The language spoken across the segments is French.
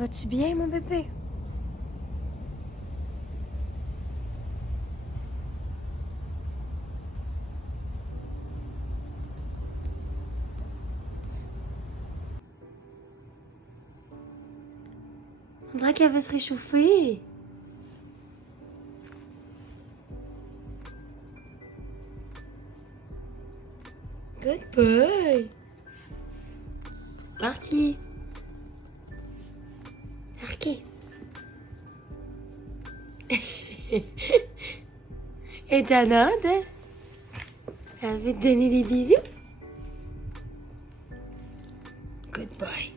vas-tu bien, mon bébé? On dirait qu'elle veut se réchauffer. Good boy. Arky. Arky. Étonnante, hein? Elle veut te donner des bisous. Good boy.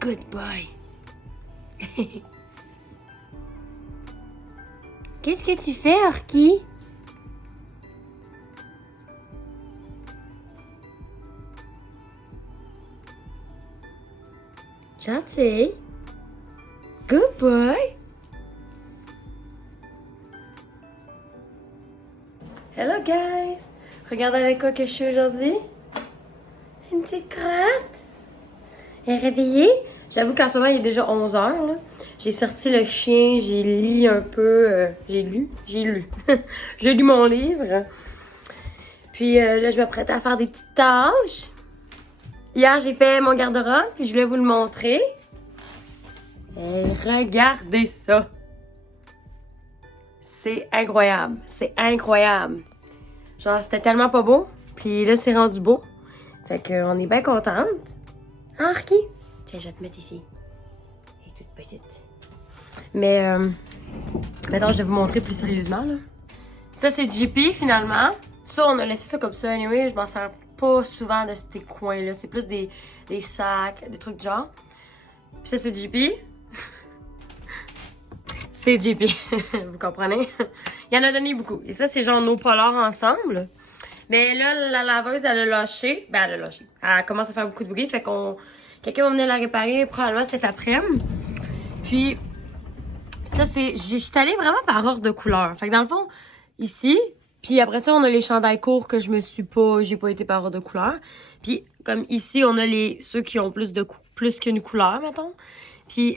Good boy. Qu'est-ce que tu fais, Arky? Gentil. Good boy. Hello guys. Regarde avec quoi que je suis aujourd'hui. Une petite crotte. Elle est réveillée. J'avoue qu'en ce moment, il est déjà 11 heures. Là. J'ai sorti le chien, j'ai lu un peu. J'ai lu. J'ai lu mon livre. Puis là, je m'apprête à faire des petites tâches. Hier, j'ai fait mon garde-robe, puis je voulais vous le montrer. Et regardez ça. C'est incroyable. C'est incroyable. Genre, c'était tellement pas beau. Puis là, c'est rendu beau. Fait qu'on est bien contente. Hein, Arky? Tiens, je vais te mettre ici. Elle est toute petite. Mais, maintenant, je vais vous montrer plus sérieusement, là. Ça, c'est JP, finalement. Ça, on a laissé ça comme ça. Anyway, je m'en sers pas souvent de ces coins-là. C'est plus des sacs, des trucs de genre. Puis ça, c'est JP. C'est JP. Vous comprenez? Il y en a donné beaucoup. Et ça, c'est genre nos polars ensemble. Mais là, la laveuse, elle a lâché. Ben, elle a lâché. Elle commence à faire beaucoup de bruit. Fait qu'on... Quelqu'un va venir la réparer probablement cet après-midi. Puis, ça, c'est... J'étais allée vraiment par ordre de couleur. Fait que dans le fond, ici... Puis après ça, on a les chandails courts que j'ai pas été par ordre de couleur. Puis comme ici, on a ceux qui ont plus qu'une couleur, mettons. Puis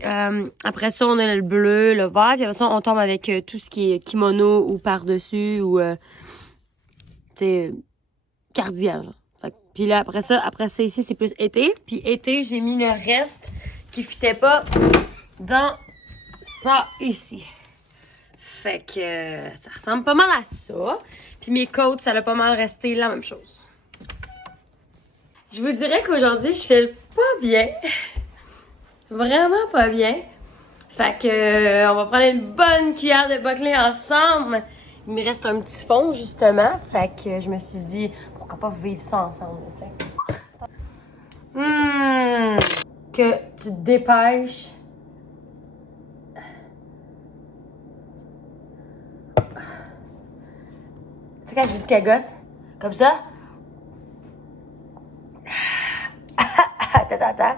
après ça, on a le bleu, le vert. Puis après ça, on tombe avec tout ce qui est kimono ou par-dessus ou, tu sais, cardigan, genre. Puis là, après ça ici, c'est plus été. Puis été, j'ai mis le reste qui fitait pas dans ça ici. Fait que ça ressemble pas mal à ça. Puis mes côtes, ça a pas mal resté la même chose. Je vous dirais qu'aujourd'hui, je fais pas bien. Vraiment pas bien. Fait que on va prendre une bonne cuillère de Buckley ensemble. Il me reste un petit fond, justement. Fait que je me suis dit, pourquoi pas vivre ça ensemble, tu sais. Que tu te dépêches. Tu sais, quand je vous dis qu'elle gosse, comme ça. Attends.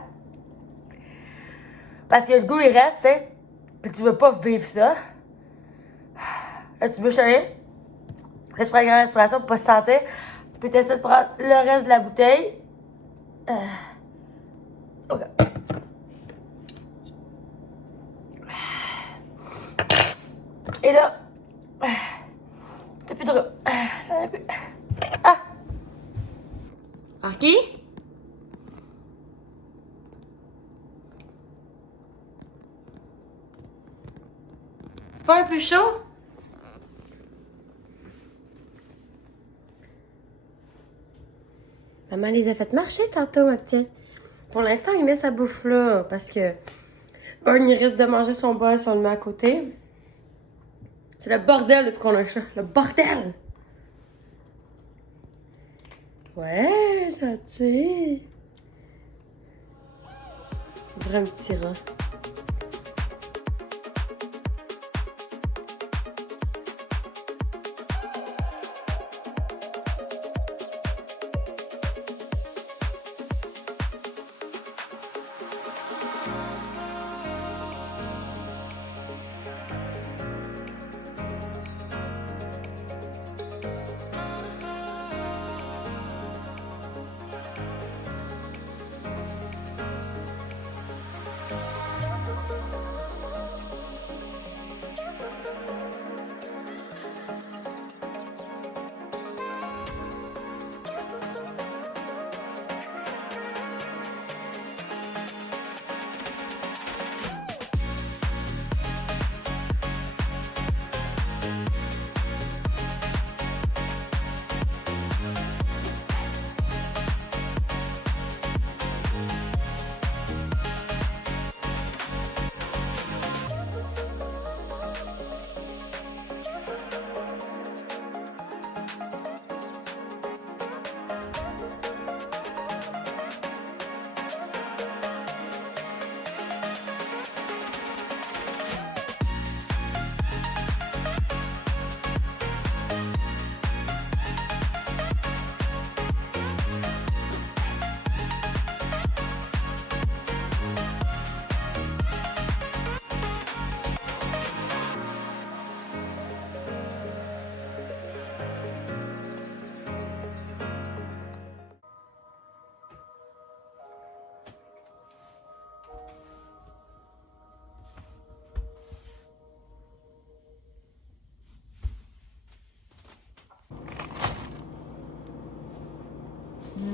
Parce que le goût, il reste, tu sais. Puis tu veux pas vivre ça. Là, tu bouges le nez. Là, tu prends une grande respiration pour pas se sentir. Puis tu essaies de prendre le reste de la bouteille. OK. Et là. T'as plus de... Ah! Arky? C'est pas un peu chaud? Maman les a fait marcher tantôt, ma petite. Pour l'instant, il met sa bouffe là parce que Burn, il risque de manger son bol si on le met à côté. C'est le bordel depuis qu'on a un chat. Le bordel! Ouais, gentil. On dirait un petit rat.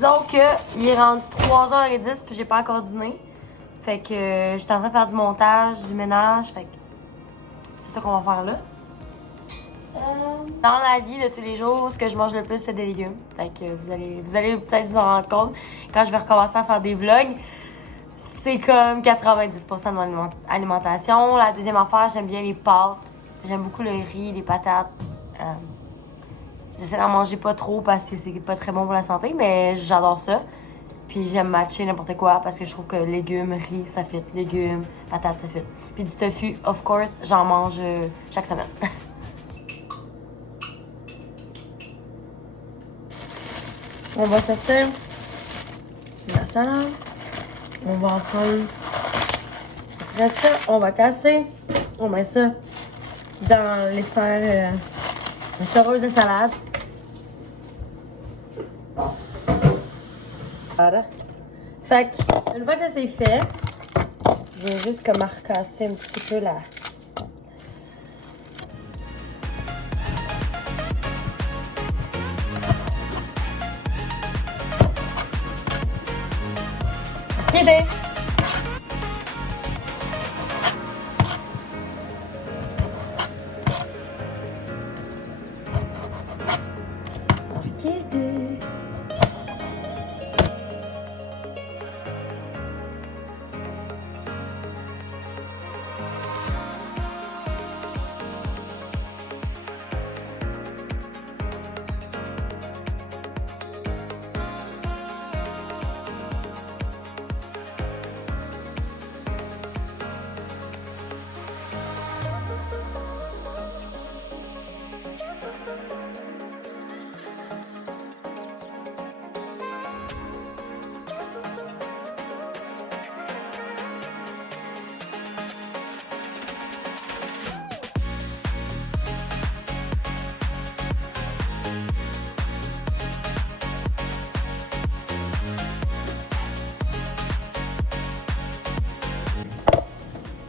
disons qu'il est rendu 3h10 puis j'ai pas encore dîné. Fait que j'étais en train de faire du montage, du ménage, fait que c'est ça qu'on va faire là. Dans la vie de tous les jours, ce que je mange le plus, c'est des légumes. Fait que vous allez peut-être vous en rendre compte quand je vais recommencer à faire des vlogs. C'est comme 90% de mon alimentation. La deuxième affaire, j'aime bien les pâtes. J'aime beaucoup le riz, les patates. J'essaie d'en manger pas trop parce que c'est pas très bon pour la santé, mais j'adore ça. Puis j'aime matcher n'importe quoi parce que je trouve que légumes, riz, ça fit. Légumes, patates, ça fit. Puis du tofu, of course, j'en mange chaque semaine. On va sortir la salade. On va en prendre. Après ça, on va casser. On met ça dans les serres, les serreuses de salade. Voilà. Fait que, une fois que c'est fait, je vais juste comme recasser un petit peu la idée. Orchidée.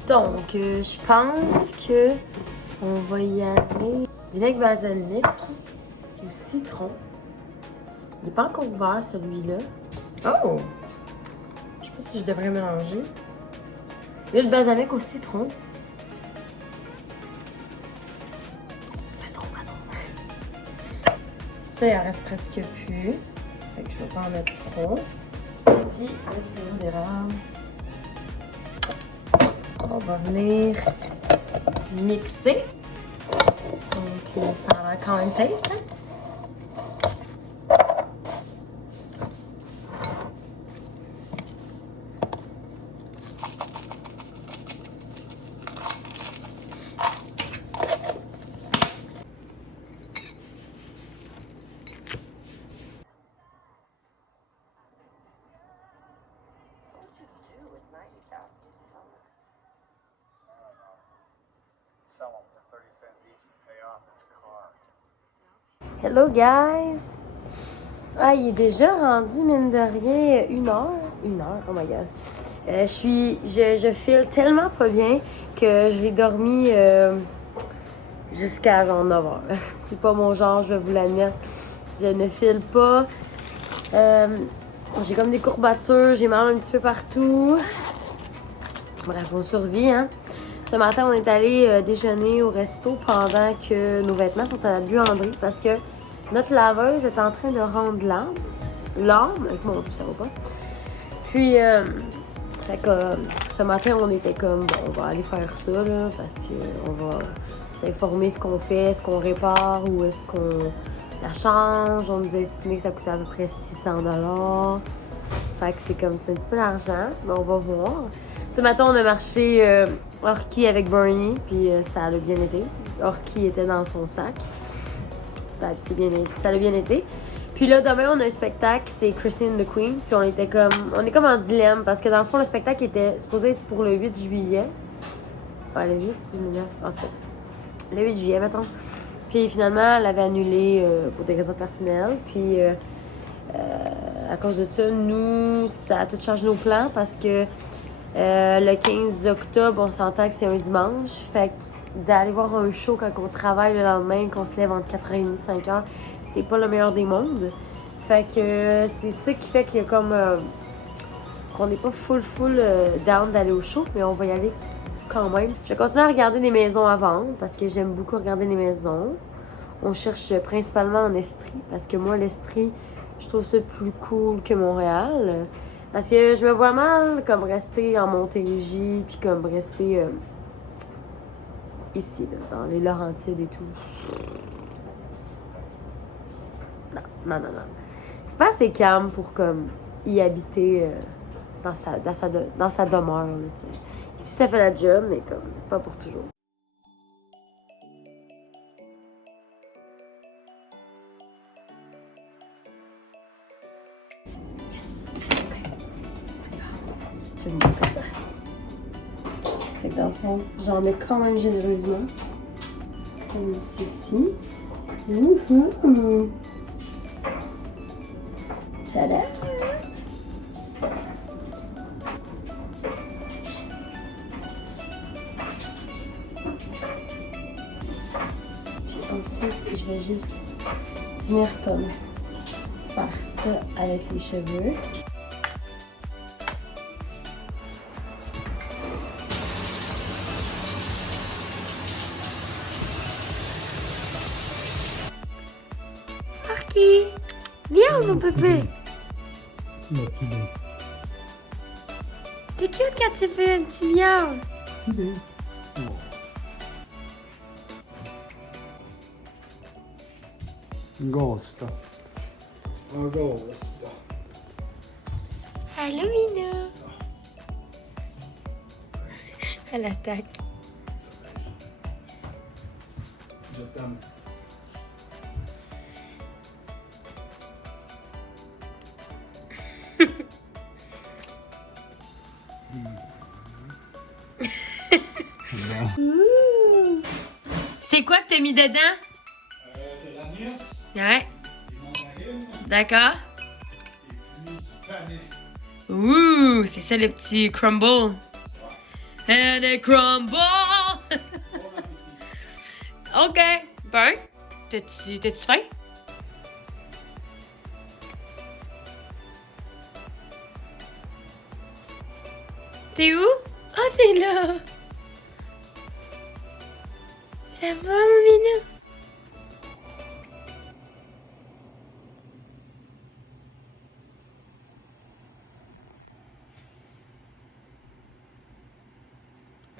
Donc, je pense que on va y aller vinaigre balsamique au citron. Il n'est pas encore ouvert celui-là. Oh! Je sais pas si je devrais mélanger. Huile balsamique au citron. Pas trop. Ça, il en reste presque plus. Fait que je vais pas en mettre trop. Puis le sirop d'érable. On va venir mixer. Donc, ça a l'air quand même taste, hein? Hello guys! Ah, il est déjà rendu, mine de rien, 1h. 1h, oh my god. Je file tellement pas bien que j'ai dormi jusqu'à genre 9h. C'est pas mon genre, je vais vous l'admettre. Je ne file pas. J'ai comme des courbatures, j'ai mal un petit peu partout. Bref, on survit, hein. Ce matin, on est allé déjeuner au resto pendant que nos vêtements sont à la buanderie parce que notre laveuse est en train de rendre l'âme, avec mon Dieu, ça va pas. Puis, fait que ce matin, on était comme, bon, on va aller faire ça, là, parce qu'on va s'informer ce qu'on fait, ce qu'on répare ou est-ce qu'on la change. On nous a estimé que ça coûtait à peu près 600$. Fait que c'est comme, c'est un petit peu d'argent, mais on va voir. Ce matin, on a marché Orky avec Bernie, puis ça a bien été. Orky était dans son sac. Ça a bien été. Puis là, demain, on a un spectacle, c'est Christine the Queens. Puis on est comme en dilemme, parce que dans le fond, le spectacle était supposé être pour le 8 juillet. Ouais, le 8 ou le 9, en tout cas. Le 8 juillet, mettons. Puis finalement, elle avait annulé pour des raisons personnelles. Puis à cause de ça, nous, ça a tout changé nos plans, parce que le 15 octobre, on s'entend que c'est un dimanche. Fait que d'aller voir un show quand on travaille le lendemain, qu'on se lève entre 4h30 et 5h, c'est pas le meilleur des mondes. Fait que c'est ça qui fait qu'il y a comme... qu'on n'est pas full down d'aller au show, mais on va y aller quand même. Je vais continuer à regarder des maisons à vendre parce que j'aime beaucoup regarder les maisons. On cherche principalement en Estrie parce que moi, l'Estrie, je trouve ça plus cool que Montréal. Parce que je me vois mal comme rester en Montérégie puis comme rester ici, là, dans les Laurentides et tout. Non. C'est pas assez calme pour comme y habiter dans sa demeure, là, tu sais. Ici, ça fait la job, mais comme pas pour toujours. Je vais vous montrer ça. Fait que dans le fond, j'en mets quand même généreusement. Comme ceci. Wouhou! Tada! Puis ensuite, je vais juste venir comme faire ça avec les cheveux. Marky, viens mon bébé. T'es cute quand tu fais un petit miaou. Agosto. Agosto. Allô, Minou. Elle attaque. Je t'aime. C'est quoi que t'as mis dedans? De l'anis, Ouais. des mandarines D'accord. et puis du panais. Ouh, c'est ça le petit crumble. And a crumble! Bon appétit. OK. Ben, t'as-tu faim? T'es où? Ah, t'es là! Ça va, mon minou?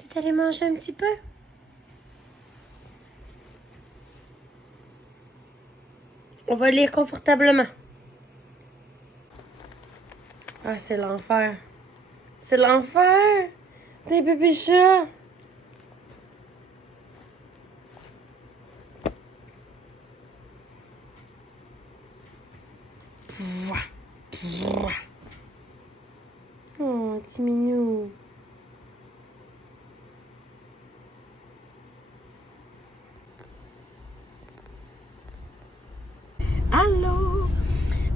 T'es allé manger un petit peu? On va lire confortablement. Ah, c'est l'enfer. C'est l'enfer! T'es bébé chat! Oh, petit minou. Allô!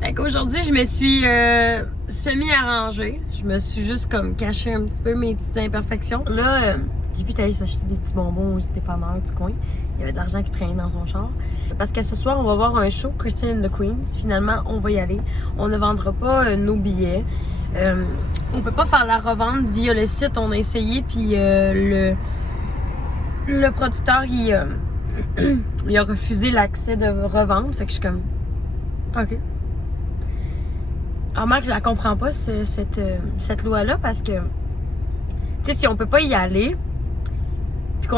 Fait qu'aujourd'hui, je me suis semi-arrangée. Je me suis juste comme caché un petit peu mes petites imperfections. Là, j'ai pu aller s'acheter des petits bonbons au dépanneur du coin. Il y avait de l'argent qui traînait dans son char. Parce que ce soir, on va voir un show, Christine and the Queens. Finalement, on va y aller. On ne vendra pas nos billets. On peut pas faire la revente via le site. On a essayé, puis le producteur, il a refusé l'accès de revente. Fait que je suis comme... OK. Ah, Marc, je la comprends pas, cette loi-là, parce que, tu sais, si on peut pas y aller, puis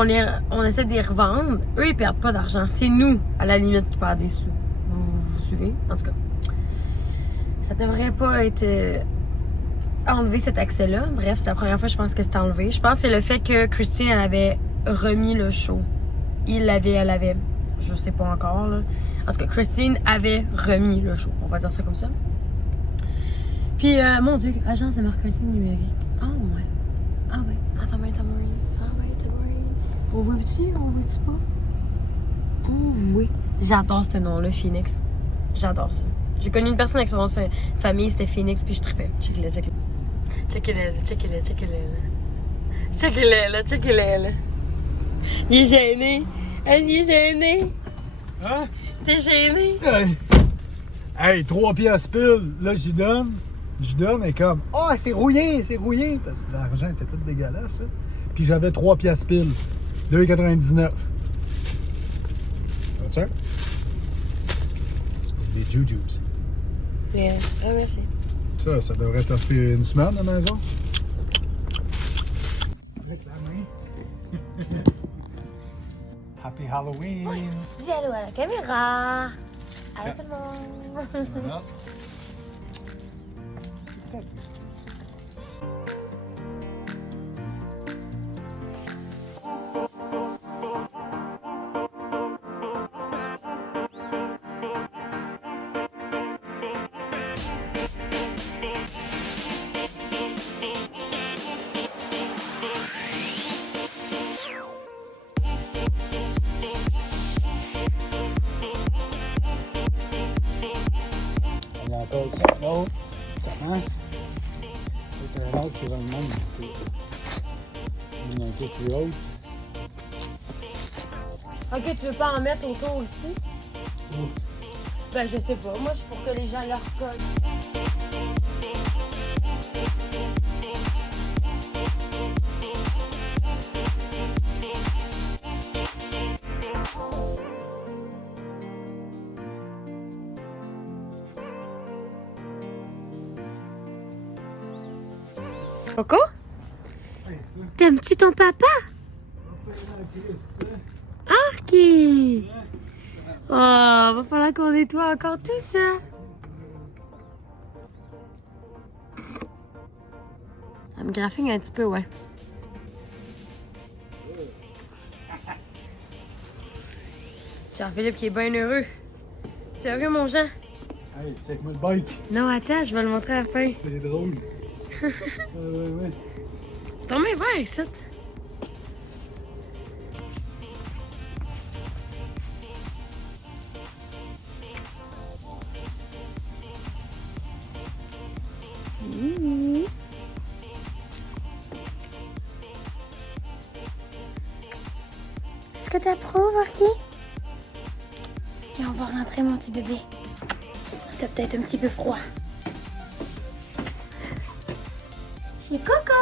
on essaie de les revendre, eux, ils perdent pas d'argent. C'est nous, à la limite, qui perdent des sous. Vous suivez? En tout cas, ça devrait pas être enlevé, cet accès-là. Bref, c'est la première fois, je pense, que c'est enlevé. Je pense que c'est le fait que Christine, elle avait remis le show. Elle avait, je sais pas encore, là. En tout cas, Christine avait remis le show. On va dire ça comme ça. Puis, mon Dieu, agence de marketing numérique. Ah ouais. Ah ouais. Attends, Tamarine. Ah ouais, Tamarine. On voit-tu? On voit-tu pas? On voit. J'adore ce nom-là, Phoenix. J'adore ça. J'ai connu une personne avec son nom de famille, c'était Phoenix, puis je trippais. Check-le, check-le. Check-le, check-le, check-le. Check-le, là, check-le, là. Il est gêné. Il est gêné. Hein? T'es gêné? Hey, 3 piastres pile. Là, j'y donne. Et comme, ah, c'est rouillé. Parce que l'argent était tout dégueulasse. Hein. Puis j'avais 3 piastres pile. 2,99. Ça? C'est pour des jujubes. Mais, merci. Ça devrait t'offrir une semaine à la maison. Avec la main. Happy Halloween! Dis allô à la caméra! Allô tout le monde! Voilà. On appelle ça l'autre. Comment? C'est un autre qui va le même. Une un peu plus haute. Ok, tu veux pas en mettre autour aussi? Oui. Ben, je sais pas. Moi, je suis pour que les gens leur collent. Coco? Ouais, ça. T'aimes-tu ton papa? Ok. Oh, va falloir qu'on nettoie encore tout ça. Ça me graphine un petit peu, ouais. Jean-Philippe qui est bien heureux. Tu es heureux, mon Jean? Hey, check-moi le bike. Non, attends, je vais le montrer à la fin. C'est drôle. Ouais. C'est ton main vert, ça. Est-ce que t'approuves, Orky? Et on va rentrer, mon petit bébé. T'as peut-être un petit peu froid. C'est Coco!